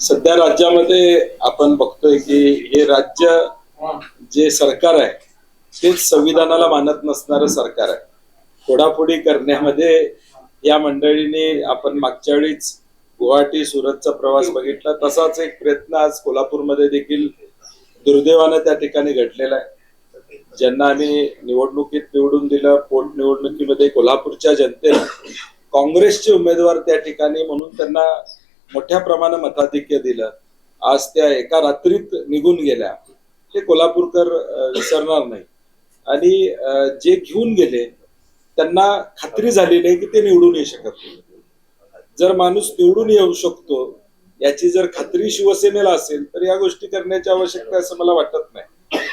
सध्या राज्यामध्ये आपण बघतोय की हे राज्य जे सरकार आहे तेच संविधानाला मानत नसणारं सरकार आहे. फोडाफोडी करण्यामध्ये या मंडळीने आपण मागच्या वेळीच गुवाहाटी सुरतचा प्रवास बघितला, तसाच एक प्रयत्न आज कोल्हापूरमध्ये देखील दुर्दैवानं त्या ठिकाणी घडलेला आहे. ज्यांना आम्ही निवडणुकीत निवडून दिलं, पोटनिवडणुकीमध्ये कोल्हापूरच्या जनतेने काँग्रेसचे उमेदवार त्या ठिकाणी म्हणून त्यांना मोठ्या प्रमाणात मताधिक्य दिलं. आज त्या एका रात्रीत निघून गेल्या, हे कोल्हापूरकर विसरणार नाही. आणि जे घेऊन गेले त्यांना खात्री झाली नाही की ते निवडून येऊ शकत नाही. जर माणूस निवडून येऊ शकतो याची जर खात्री शिवसेनेला असेल तर या गोष्टी करण्याची आवश्यकता असं मला वाटत नाही.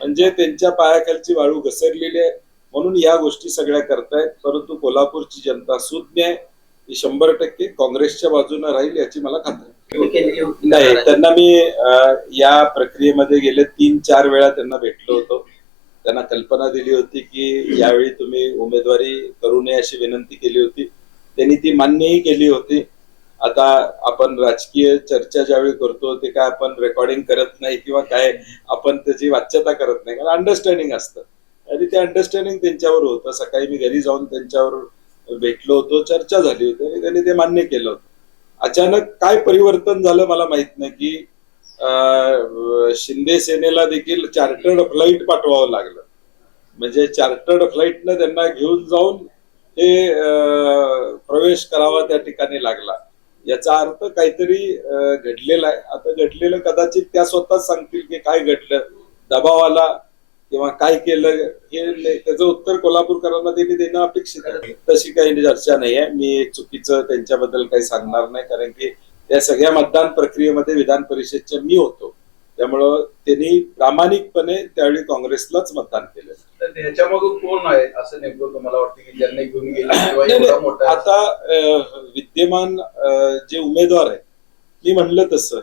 म्हणजे त्यांच्या पायाखालची वाळू घसरलेली आहे म्हणून या गोष्टी सगळ्या करतायत. परंतु कोल्हापूरची जनता सुज्ञ आहे, ही 100% काँग्रेसच्या बाजूने राहील याची मला खात्री नाही. त्यांना मी या प्रक्रियेमध्ये गेले 3-4 वेळा त्यांना भेटलो होतो. त्यांना कल्पना दिली होती की यावेळी तुम्ही उमेदवारी करू नये अशी विनंती केली होती. त्यांनी ती मान्यही केली होती. आता आपण राजकीय चर्चा ज्यावेळी करतो ते काय आपण रेकॉर्डिंग करत नाही किंवा काय आपण त्याची वाच्यता करत नाही, कारण अंडरस्टँडिंग असतं आणि ते अंडरस्टँडिंग त्यांच्यावर होतं. सकाळी मी घरी जाऊन त्यांच्यावर भेटलो होतो, चर्चा झाली होती आणि त्यांनी ते मान्य केलं होतं. अचानक काय परिवर्तन झालं मला माहित नाही की शिंदे सेनेला देखील चार्टर्ड फ्लाईट पाठवावं लागलं. म्हणजे चार्टर्ड फ्लाईटनं त्यांना घेऊन जाऊन हे प्रवेश करावा त्या ठिकाणी लागला. याचा अर्थ काहीतरी घडलेला आहे. आता घडलेलं कदाचित त्या स्वतःच सांगतील की काय घडलं, दबाव आला किंवा काय केलं, हे त्याचं उत्तर कोल्हापूरकरांना त्यांनी देणं अपेक्षित आहे. तशी काही चर्चा नाही आहे. मी चुकीचं त्यांच्याबद्दल काही सांगणार नाही, कारण की त्या सगळ्या मतदान प्रक्रियेमध्ये विधान परिषदच्या मी होतो. त्यामुळं त्यांनी प्रामाणिकपणे त्यावेळी काँग्रेसलाच मतदान केलं. ह्याच्यामधून कोण आहे असं नेमकं तुम्हाला वाटतं की ज्यांनी घेऊन गेले? आता विद्यमान जे उमेदवार आहेत, मी म्हणलं तसं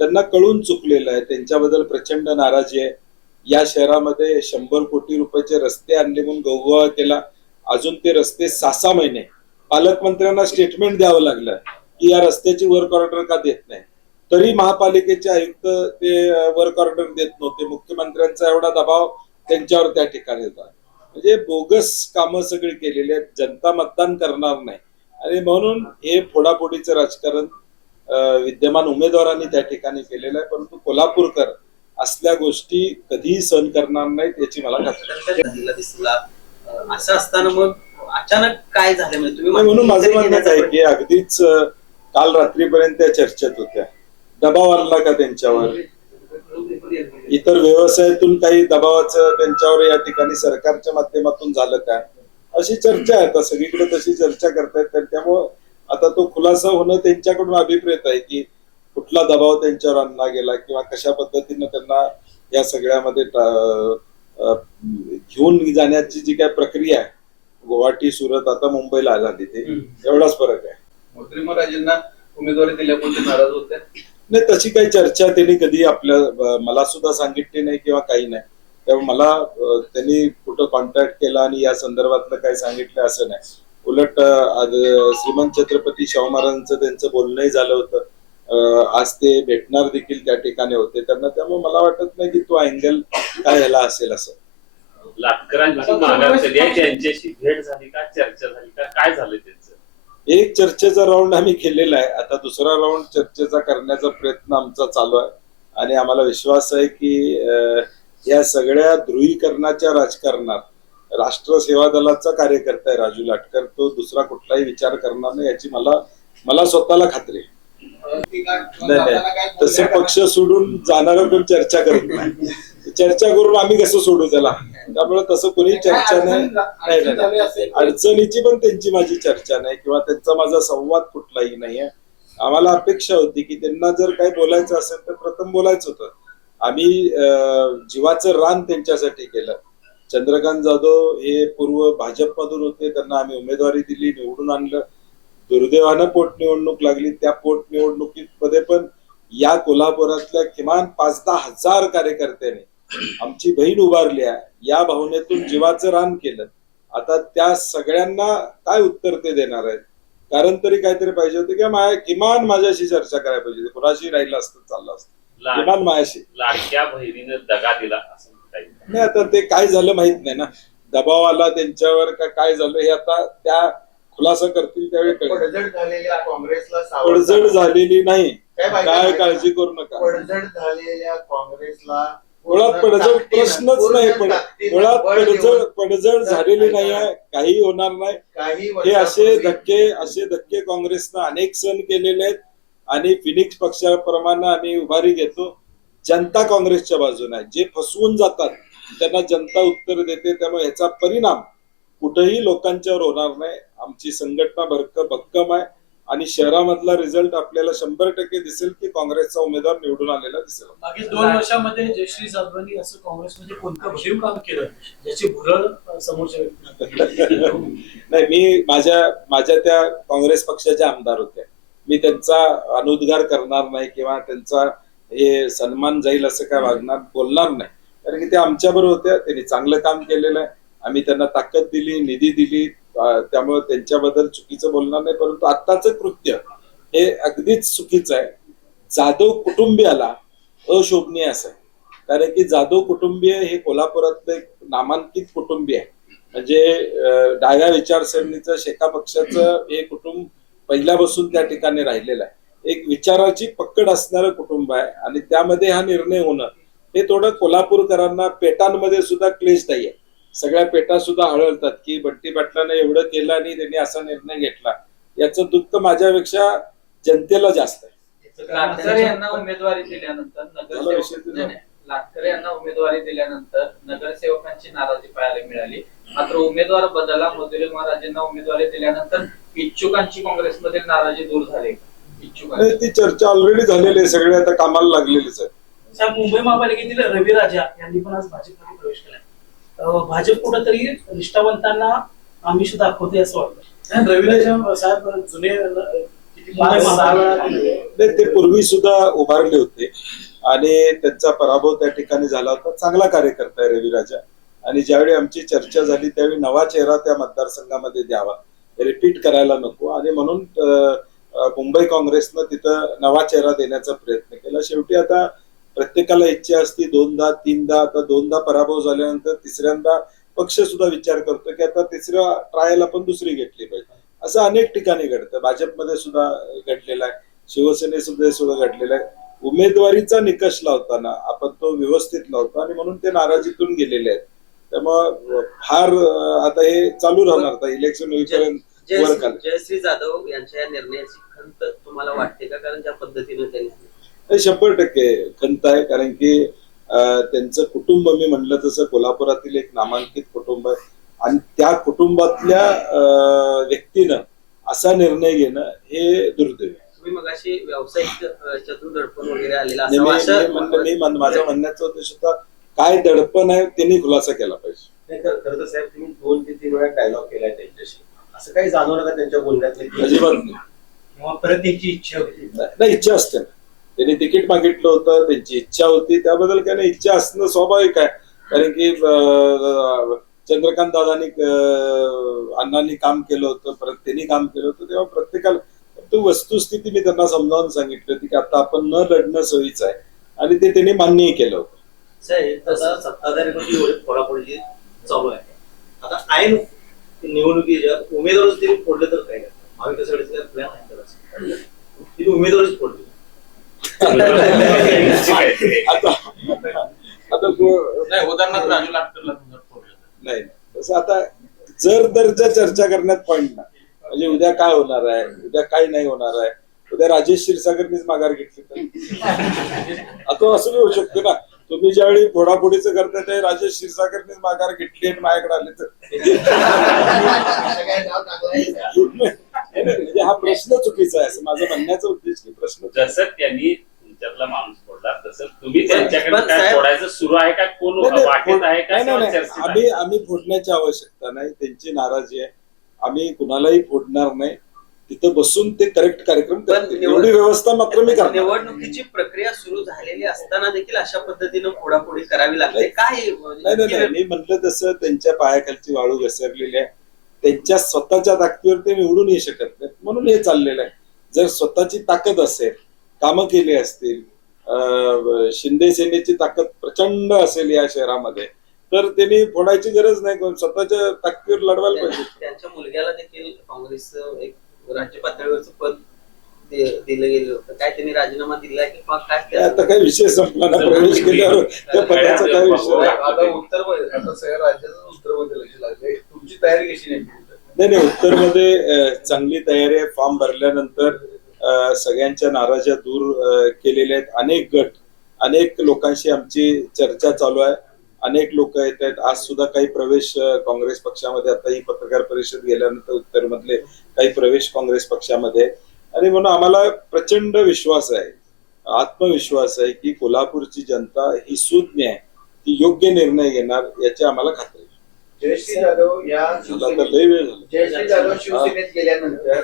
त्यांना कळून चुकलेलं आहे. त्यांच्याबद्दल प्रचंड नाराजी आहे. या शहरामध्ये 100 कोटी रुपयाचे रस्ते आणले म्हणून गवगवा केला. अजून ते रस्ते 6-6 महिने पालकमंत्र्यांना स्टेटमेंट द्यावं लागलं की या रस्त्याची वर्क ऑर्डर का देत नाही. तरी महापालिकेचे आयुक्त ते वर्क ऑर्डर देत नव्हते. मुख्यमंत्र्यांचा एवढा दबाव त्यांच्यावर त्या ठिकाणी होता. म्हणजे बोगस कामं सगळी केलेली आहेत. जनता मतदान करणार नाही आणि म्हणून हे फोडाफोडीचं राजकारण विद्यमान उमेदवारांनी त्या ठिकाणी केलेलं आहे. परंतु कोल्हापूरकर असल्या गोष्टी कधीही सहन करणार नाहीत याची मला खात्री. असं असताना मग अचानक काय झालं म्हणजे तुम्ही म्हणून माझं म्हणणं आहे की अगदीच काल रात्रीपर्यंत त्या चर्चेत होत्या. दबाव आणला का त्यांच्यावर, इतर व्यवसायातून काही दबावाचं त्यांच्यावर या ठिकाणी सरकारच्या माध्यमातून झालं का, अशी चर्चा आहे. आता सगळीकडे तशी चर्चा करतायत. तर त्यामुळं आता तो खुलासा होणं त्यांच्याकडून अभिप्रेत आहे की कुठला दबाव त्यांच्यावर आणला गेला किंवा कशा पद्धतीनं त्यांना या सगळ्यामध्ये घेऊन जाण्याची जी काय प्रक्रिया आहे, गुवाहाटी सुरत आता मुंबईला झाली, ते एवढाच फरक आहे. मंत्री महाराजांना उमेदवारी दिल्यामुळे नाराज होत्या? नाही, तशी काही चर्चा त्यांनी कधी मला सुद्धा सांगितली नाही किंवा काही नाही. त्यामुळे मला त्यांनी कुठं कॉन्टॅक्ट केला आणि या संदर्भातलं काही सांगितलं असं नाही. उलट श्रीमंत छत्रपती शाहू महाराजांचं त्यांचं बोलणंही झालं होतं. आज ते भेटणार देखील त्या ठिकाणी होते त्यांना. त्यामुळे मला वाटत नाही की तो अँगल काय ह्याला असेल असं. लाटकरांची माघार कधी आहे, त्यांच्याशी भेट झाली का, चर्चा झाली का, काय झालं त्यांचं? एक चर्चेचा राऊंड आम्ही केलेला आहे. आता दुसरा राऊंड चर्चेचा करण्याचा प्रयत्न आमचा चालू आहे आणि आम्हाला विश्वास आहे की या सगळ्या ध्रुवीकरणाच्या राजकारणात राष्ट्र सेवा दलाचा कार्यकर्ता आहे राजू लाटकर, तो दुसरा कुठलाही विचार करणार नाही याची मला स्वतःला खात्री आहे. नाही, तसं पक्ष सोडून जाणार पण चर्चा करत नाही. चर्चा करून आम्ही कसं सोडू त्याला. त्यामुळे तसं कोणी चर्चा नाही. अडचणीची पण त्यांची माझी चर्चा नाही किंवा त्यांचा माझा संवाद कुठलाही नाहीये. आम्हाला अपेक्षा होती की त्यांना जर काही बोलायचं असेल तर प्रथम बोलायचं होतं. आम्ही जीवाचं रान त्यांच्यासाठी केलं. चंद्रकांत जाधव हे पूर्व भाजपमधून होते, त्यांना आम्ही उमेदवारी दिली, निवडून आणलं. दुर्दैवानं पोटनिवडणूक लागली. त्या पोटनिवडणुकीमध्ये पण या कोल्हापुरातल्या किमान 5-10 हजार कार्यकर्त्यांनी आमची बहीण उभारली आहे, या भावनेतून जीवाचं रान केलं. आता त्या सगळ्यांना काय उत्तर ते देणार आहेत कारण तरी काहीतरी पाहिजे होतं की किमान माझ्याशी चर्चा करायला पाहिजे होती. कुणाशी राहिलं असतं चाललं असतं, किमान माझ्याशी. लाडक्या बहिणीनं दगा दिला असं म्हणता येईल. नाही आता ते काय झालं माहित नाही ना, दबाव आला त्यांच्यावर का काय झालं हे आता त्या खुलासा करतील त्यावेळी कळेल. पडझड झालेल्या काँग्रेसला पडझड झालेली नाही, काय काय काळजी करू नका. पडझड झालेल्या काँग्रेसला मुळात पडझड प्रश्नच नाही, मुळात पडझड पडझड झालेली नाही आहे, काही होणार नाही. काही हे असे धक्के काँग्रेसनं अनेक सण केलेले आहेत आणि फिनिक्स पक्षाप्रमाणे आम्ही उभारी घेतो. जनता काँग्रेसच्या बाजूने आहे. जे फसवून जातात त्यांना जनता उत्तर देते, त्यामुळे याचा परिणाम कुठेही लोकांच्यावर होणार नाही. आमची संघटना भक्कम आहे आणि शहरामधला रिझल्ट आपल्याला 100% दिसेल की काँग्रेसचा उमेदवार निवडून आलेला दिसेल. मागील 2 वर्षामध्ये जयश्री जाधवांनी असं काँग्रेसमध्ये कोणतं भरीव काम केलं ज्याची भुरळ समोरच्या व्यक्तीला नाही, मी माझ्या त्या काँग्रेस पक्षाच्या आमदार होत्या. मी त्यांचा अनुद्गार करणार नाही किंवा त्यांचा हे सन्मान जाईल असं काय बोलणार नाही, कारण की ते आमच्याबरोबर होत्या. त्यांनी चांगलं काम केलेलं आहे. आम्ही त्यांना ताकद दिली, निधी दिली, त्यामुळे त्यांच्याबद्दल चुकीचं बोलणार नाही. परंतु आत्ताचं कृत्य हे अगदीच चुकीचं आहे. जाधव कुटुंबियाला अशोभनीय असं आहे, कारण की जाधव कुटुंबीय हे कोल्हापुरातलं एक नामांकित कुटुंबीय आहे. म्हणजे डाव्या विचारसरणीचं शेका पक्षाचं हे कुटुंब पहिल्यापासून त्या ठिकाणी राहिलेलं आहे. एक विचाराची पकड असणारं कुटुंब आहे आणि त्यामध्ये हा निर्णय होणं हे थोडं कोल्हापूरकरांना पेटांमध्ये सुद्धा क्लेशदायी आहे. सगळ्या पेटा सुद्धा हळहळतात की बंटी पाटलाने एवढं केलं आणि त्यांनी असा निर्णय घेतला. याचं दुःख माझ्यापेक्षा जनतेला जास्त आहे. लाटकरे यांना उमेदवारी दिल्यानंतर लाटकरे यांना उमेदवारी दिल्यानंतर नगरसेवकांची नाराजी पाहायला मिळाली. मात्र उमेदवार बदलला. मधुरिमा राजेंना उमेदवारी दिल्यानंतर इच्छुकांची काँग्रेसमधील नाराजी दूर झाली. ती चर्चा ऑलरेडी झालेली आहे, सगळे आता कामाला लागलेलीच आहे. साहेब, मुंबई महापालिकेतील रवी राजा यांनी पण आज भाजपमध्ये प्रवेश केलाय. भाजप कुठेतरी निष्ठावंतांना आमिष दाखवते असं वाटतं. रवी राजा साहेब जुने ते पूर्वी सुद्धा उभारले होते आणि त्यांचा पराभव त्या ठिकाणी झाला होता. चांगला कार्यकर्ता आहे रवी राजा, आणि ज्यावेळी आमची चर्चा झाली त्यावेळी नवा चेहरा त्या मतदारसंघामध्ये द्यावा, रिपीट करायला नको, आणि म्हणून मुंबई काँग्रेसनं तिथं नवा चेहरा देण्याचा प्रयत्न केला. शेवटी आता प्रत्येकाला इच्छा असती 2दा 3दा, आता 2दा पराभव झाल्यानंतर तिसऱ्यांदा पक्ष सुद्धा विचार करतो की आता तिसऱ्या ट्रायल आपण दुसरी घेतली पाहिजे. असं अनेक ठिकाणी घडतं. भाजपमध्ये सुद्धा घडलेलं आहे, शिवसेनेमध्ये सुद्धा घडलेलं आहे. उमेदवारीचा निकष लावताना आपण तो व्यवस्थित लावतो आणि म्हणून ते नाराजीतून गेलेले आहेत. त्यामुळं फार आता हे चालू राहणार, आता इलेक्शन होईपर्यंत वर खाली. जयश्री जाधव यांच्या या निर्णयाची खंत तुम्हाला वाटते का? कारण ज्या पद्धतीने त्यांनी 100% खंत आहे, कारण की त्यांचं कुटुंब, मी म्हणलं तसं कोल्हापुरातील एक नामांकित कुटुंब आहे आणि त्या कुटुंबातल्या व्यक्तीनं असा निर्णय घेणं हे दुर्दैव आहे. तुम्ही मगाशी व्यावसायिक चतुर्दडपण वगैरे आलेला मी माझ्या म्हणण्याचा उद्देश होता, काय दडपण आहे त्यांनी खुलासा केला पाहिजे. खरं तर साहेब, तुम्ही 2 ते 3 वेळा डायलॉग केलाय त्यांच्याशी, असं काही जाणवलं का त्यांच्या बोलण्यात? अजिबात नाही. किंवा परत त्यांची इच्छा होती? नाही, इच्छा असते ना. त्यांनी तिकीट मागितलं होतं, त्यांची इच्छा होती, त्याबद्दल काय नाही, इच्छा असणं स्वाभाविक आहे. कारण की चंद्रकांत दादांनी अण्णांनी काम केलं होतं, परत त्यांनी काम केलं होतं, तेव्हा प्रत्येकाला तो वस्तुस्थिती मी त्यांना समजावून सांगितली होती की आता आपण न लढणं सोयीचं आहे, आणि ते त्यांनी मान्यही केलं होतं. साहेब, आता सत्ताधारी एवढे फोडाफोडी चालू आहे. आता ऐन निवडणुकीच्या उमेदवारच तरी फोडले तर काय करतात? महाविकास प्लॅन आहे, तिथे उमेदवारच फोडले. नाही, तसं आता जर चर्चा करण्यात पॉईंट ना, म्हणजे उद्या काय होणार आहे, उद्या काय नाही होणार आहे, उद्या राजेश क्षीरसागरनीच माघार घेतली तर आता असं होऊ शकतं ना. तुम्ही ज्यावेळी फोडाफोडीचं करता ते राजेश क्षीरसागरनीच माघार घेतली आणि माझ्याकडे आले तर म्हणजे हा प्रश्न चुकीचा आहे असं माझं म्हणण्याचा उद्देश. प्रश्न जसं त्यांनी तुमच्यातला माणूस फोडला तसं तुम्ही त्यांच्याकडे काय फोडायचं सुरू आहे का? कोण वाटेत आहे का? आम्ही फोडण्याची आवश्यकता नाही, त्यांची नाराजी आहे. आम्ही कुणालाही फोडणार नाही. तिथं बसून ते करेक्ट कार्यक्रम करतील, एवढी व्यवस्था मात्र मी करणार. निवडणुकीची प्रक्रिया सुरू झालेली असताना देखील अशा पद्धतीनं फोडाफोडी करावी लागते काय? नाही, मी म्हटलं तसं त्यांच्या पायाखालची वाळू घसरलेली आहे. त्यांच्या स्वतःच्या ताकदीवर ते निवडून शकत नाहीत, म्हणून हे चाललेलं आहे. जर स्वतःची ताकद असेल, कामं केली असतील, शिंदे सेनेची ताकद प्रचंड असेल या शहरामध्ये, तर त्यांनी फोडायची गरज नाही, पण स्वतःच्या ताकदीवर लढवायला पाहिजे. त्यांच्या मुलग्याला देखील काँग्रेसचं एक राज्य पातळीवरचं पद दिलं गेलं होतं. काय त्यांनी राजीनामा दिलाय की काय आता काही विषय संपला ना, प्रवेश केल्यावर त्या पदाचा काय विषय नाही. आता आता सगळ्या राज्याचं उत्तरमध्ये लक्ष लागले. तुमची तयारी कशी नाही? नाही, उत्तरमध्ये चांगली तयारी आहे. फॉर्म भरल्यानंतर सगळ्यांच्या नाराज्या दूर केलेल्या आहेत. अनेक गट, अनेक लोकांशी आमची चर्चा चालू आहे. अनेक लोक येत आहेत. आज सुद्धा काही प्रवेश काँग्रेस पक्षामध्ये, आता ही पत्रकार परिषद गेल्यानंतर उत्तरमधले काही प्रवेश काँग्रेस पक्षामध्ये आहेत. आणि म्हणून आम्हाला प्रचंड विश्वास आहे, आत्मविश्वास आहे की कोल्हापूरची जनता ही सुज्ञ आहे, ती योग्य निर्णय घेणार याची आम्हाला खात्री आहे. जयश्री जाधव लय वेळ झाला. जयश्री जाधव शिवसेनेत गेल्यानंतर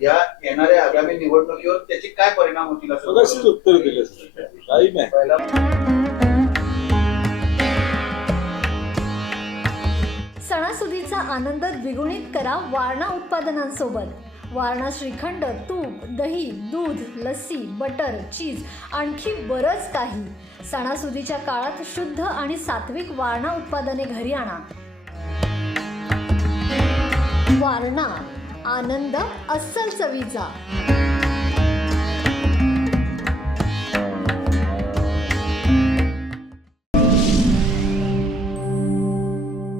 या येणाऱ्या आगामी निवडणुकीवर त्याचे काय परिणाम होतील असं मगाशीच उत्तर दिले, काही नाही. पहिला सणासुदीचा आनंद द्विगुणित करा वारणा उत्पादनांसोबत. वारणा श्रीखंड, तूप, दही, दूध, लस्सी, बटर, चीज, आणखी बरंच काही. सणासुदीच्या काळात शुद्ध आणि सात्विक वारणा उत्पादने घरी आणा. वारणा, आनंद अस्सल चवीचा.